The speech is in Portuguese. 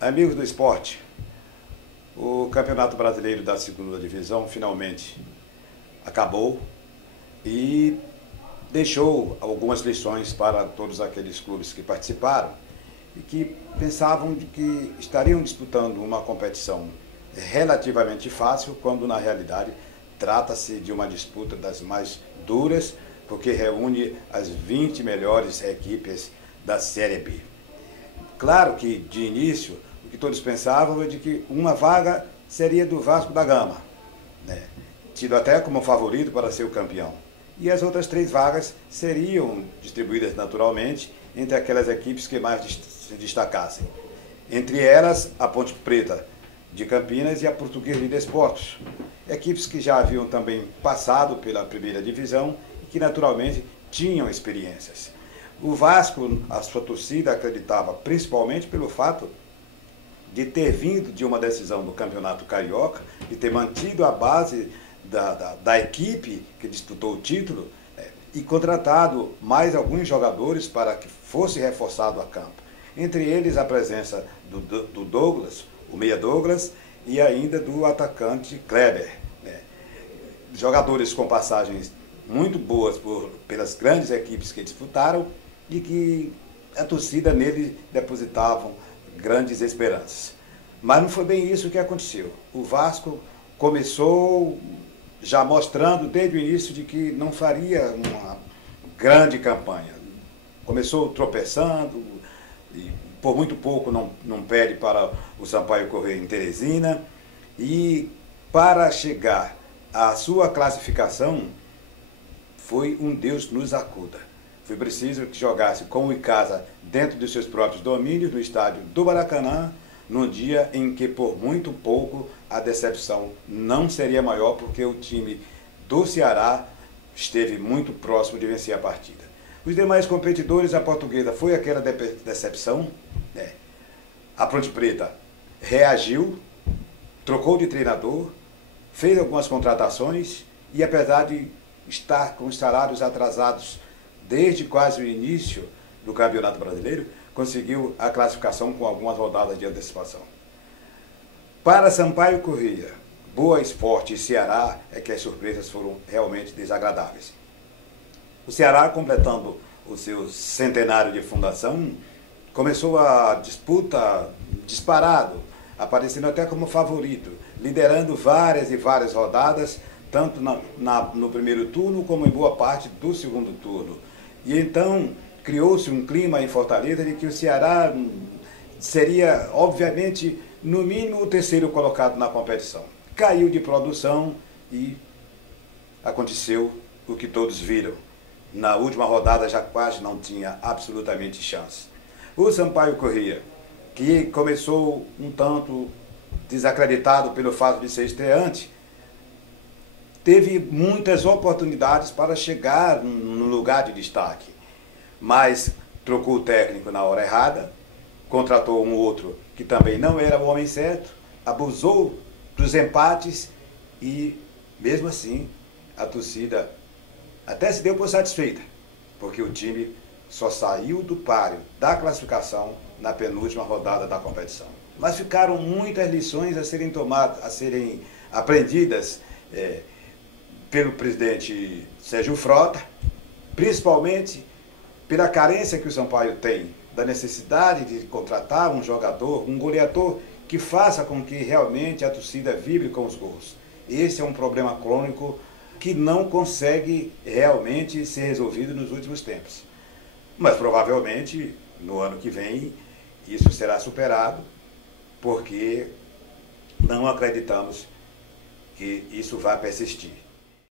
Amigos do esporte, o Campeonato Brasileiro da Segunda Divisão finalmente acabou e deixou algumas lições para todos aqueles clubes que participaram e que pensavam de que estariam disputando uma competição relativamente fácil, quando na realidade trata-se de uma disputa das mais duras, porque reúne as 20 melhores equipes da Série B. Claro que, de início, o que todos pensavam é de que uma vaga seria do Vasco da Gama, né? Tido até como favorito para ser o campeão. E as outras 3 vagas seriam distribuídas naturalmente entre aquelas equipes que mais se destacassem. Entre elas, a Ponte Preta de Campinas e a Portuguesa de Desportos. Equipes que já haviam também passado pela primeira divisão e que naturalmente tinham experiências. O Vasco, a sua torcida acreditava principalmente pelo fato de ter vindo de uma decisão do Campeonato Carioca, de ter mantido a base da equipe que disputou o título e contratado mais alguns jogadores para que fosse reforçado a campo. Entre eles a presença do Douglas, o meia Douglas, e ainda do atacante Kleber. Jogadores com passagens muito boas pelas grandes equipes que disputaram e que a torcida nele depositavam grandes esperanças. Mas não foi bem isso que aconteceu. O Vasco começou já mostrando desde o início de que não faria uma grande campanha. Começou tropeçando e por muito pouco não perde para o Sampaio Corrêa em Teresina. E para chegar à sua classificação, foi um Deus nos acuda. Foi preciso que jogasse com o Icasa dentro de seus próprios domínios, no estádio do Maracanã, num dia em que, por muito pouco, a decepção não seria maior, porque o time do Ceará esteve muito próximo de vencer a partida. Os demais competidores, a Portuguesa foi aquela decepção, né? A Ponte Preta reagiu, trocou de treinador, fez algumas contratações e, apesar de estar com os salários atrasados desde quase o início do Campeonato Brasileiro, conseguiu a classificação com algumas rodadas de antecipação. Para Sampaio Corrêa, Boa Esporte e Ceará é que as surpresas foram realmente desagradáveis. O Ceará, completando o seu centenário de fundação, começou a disputa disparado, aparecendo até como favorito, liderando várias e várias rodadas, tanto no primeiro turno como em boa parte do segundo turno. E então criou-se um clima em Fortaleza de que o Ceará seria, obviamente, no mínimo o terceiro colocado na competição. Caiu de produção e aconteceu o que todos viram. Na última rodada já quase não tinha absolutamente chance. O Sampaio Corrêa, que começou um tanto desacreditado pelo fato de ser estreante, teve muitas oportunidades para chegar no lugar de destaque, mas trocou o técnico na hora errada, contratou um outro que também não era o homem certo, abusou dos empates e, mesmo assim, a torcida até se deu por satisfeita, porque o time só saiu do páreo da classificação na penúltima rodada da competição. Mas ficaram muitas lições a serem tomadas, a serem aprendidas pelo presidente Sérgio Frota, principalmente pela carência que o Sampaio tem da necessidade de contratar um jogador, um goleador que faça com que realmente a torcida vibre com os gols. Esse é um problema crônico que não consegue realmente ser resolvido nos últimos tempos. Mas provavelmente no ano que vem isso será superado, porque não acreditamos que isso vai persistir.